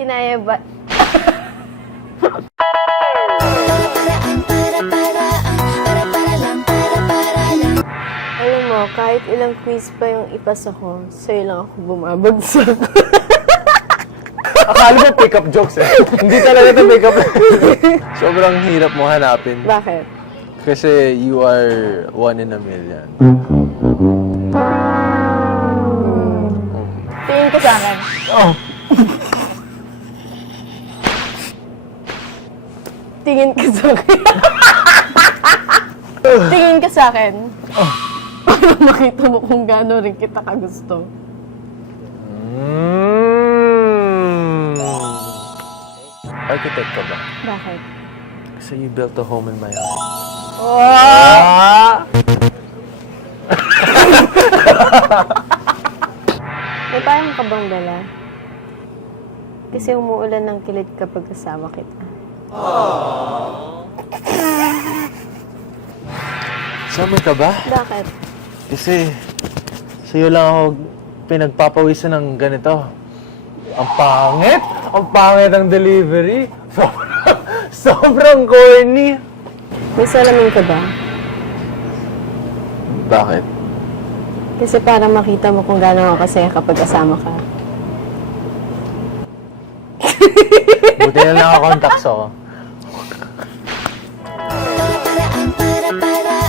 Kinaya ba? Alam mo, kahit ilang quiz pa yung ipasa ko, sa'yo lang ako bumabagsak. Akala mo pick-up jokes eh. Hindi talaga ito pick-up. Sobrang hirap mo hanapin. Bakit? Kasi you are one in a million. Tingin ka sa akin. Oh. Tingin ka sa akin. Tingin ka sa akin. Para makita mo kung gaano rin kita kagusto. Architect ka ba? Bakit? Kasi you built a home in my heart. Oh! May payong ka bang dala? Kasi umuulan ng kilit kapag kasama kita. Sama ka ba? Bakit? Kasi sa'yo lang ako pinagpapawisan ng ganito. Ang pangit! Ang pangit ang delivery. Sobrang corny. May salamin ka ba? Bakit? Kasi para makita mo kung gaano ako kasaya kapag kasama ka. Buti na nakakontacts ako. Para